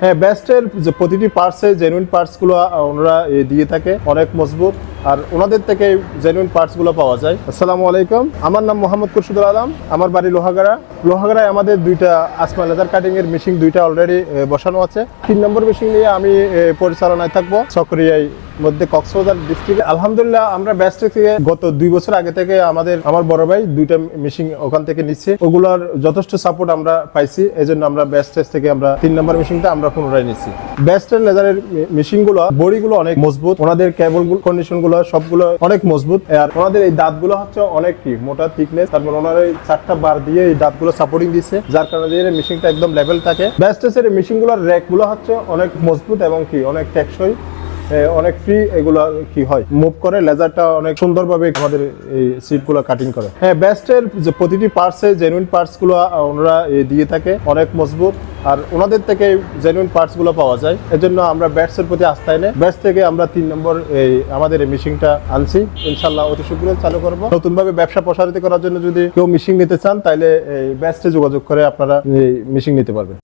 হ্যাঁ, বেস্টের যে প্রতিটি পার্টসে জেনুইন পার্টসগুলো ওনারা দিয়ে থাকে, অনেক মজবুত। আর ওনাদের থেকে জেনুইন পার্টসগুলো পাওয়া যায়। আসসালামু আলাইকুম, আমার নাম মোহাম্মদ খুরশিদুল আলম, আমার বাড়ি লোহাগাড়ায়। আমাদের দুইটা আসমা লেদার কাটিং এর মেশিন দুইটা অলরেডি বসানো আছে। 3 নম্বর মেশিন নিয়ে আমি পরিচালনায় থাকবো চকরিয়ায় মধ্যে কক্সবাজার ডিস্ট্রিক্টে। আলহামদুলিল্লাহ, আমরা বেস্টের থেকে গত 2 বছর আগে থেকে আমার বড় ভাই দুইটা মেশিন ওখান থেকে নিচ্ছে, ওগুলোর যথেষ্ট সাপোর্ট আমরা পাইছি। এই জন্য আমরা বেস্টের থেকে আমরা 3 নম্বর মেশিনটা আমরা পুনরায় নিচ্ছি। বেস্টের লেদারের মেশিনগুলো বডিগুলো অনেক মজবুত, ওনাদের কেবল কন্ডিশন গুলো সবগুলো অনেক মজবুত। আর ওনাদের এই দাঁতগুলো হচ্ছে অনেক মোটা থিকনেস, তারপর ওনার এই 4টা বার দিয়ে এই দাঁতগুলো সাপোর্টিং দিচ্ছে, যার কারণে মেশিনটা একদম লেভেল থাকে। বেস্টের মেশিনগুলোর র্যাকগুলো হচ্ছে অনেক মজবুত এবং অনেক টেকসই, অনেক ফ্রি। এগুলো হয় মুভ করে, লেজারটা অনেক সুন্দরভাবে আমাদের এই সিটগুলো কাটিং করে। হ্যাঁ, বেস্টের যে প্রতিটি পার্টসে জেনুইন পার্টসগুলো ওনারা দিয়ে থাকে, অনেক মজবুত। আর ওনাদের থেকে জেনুইন পার্টসগুলো পাওয়া যায়। এজন্য আমরা বেস্টের প্রতি আস্থা এনে বেস্ট থেকে আমরা 3 নম্বর আমাদের এই মেশিনটা আনছি। ইনশাল্লাহ অতি শীঘ্রই চালু করবো। নতুনভাবে ব্যবসা প্রসারিত করার জন্য যদি কেউ মেশিন নিতে চান, তাহলে বেস্টে যোগাযোগ করে আপনারা মেশিন নিতে পারবেন।